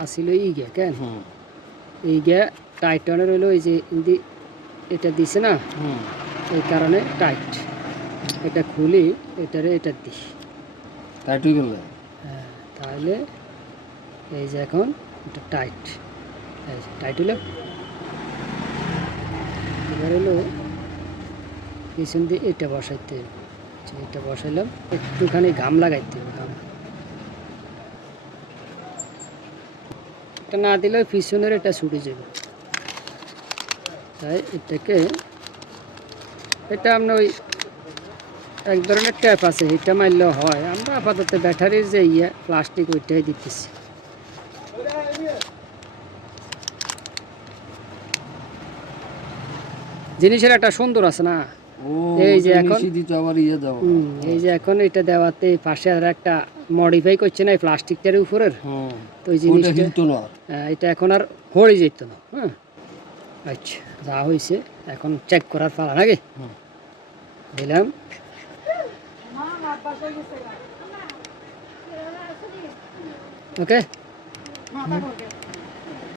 আসিল ইগে কেন ইগে টাইটনের হইলো এই যে এটা দিছে না এই কারণে টাইট এটা খুলি এটারে এটা দিই টাইট হয়ে গেল হ্যাঁ তাহলে এই যে এখন এটা টাইট টাইট হলো এবার হলো পিছন দিয়ে এটা বসাইতে হবে এটা বসাইলাম একটুখানি ঘাম লাগাইতে হবে ঘাম এটা না দিলে পিছনের এটা ছুটে যাবে তাই এটাকে এটা আমরা ওই এক ধরনের ট্যাপ আছে এটা মারলেও হয় আমরা আপাতত ব্যাটারির যে প্লাস্টিক ওইটাই দিতেছি জিনিসের একটা সুন্দর আছে না এই যে এখন এই যে এখন এটা দেওয়াতে পাশে আর একটা মডিফাই করছে না এই প্লাস্টিকটার উপরের তো ওই জিনিসটা এটা এখন আর হয়ে যেত না হ্যাঁ আচ্ছা যা হয়েছে এখন চেক করার পালা নাকি দিলাম ওকে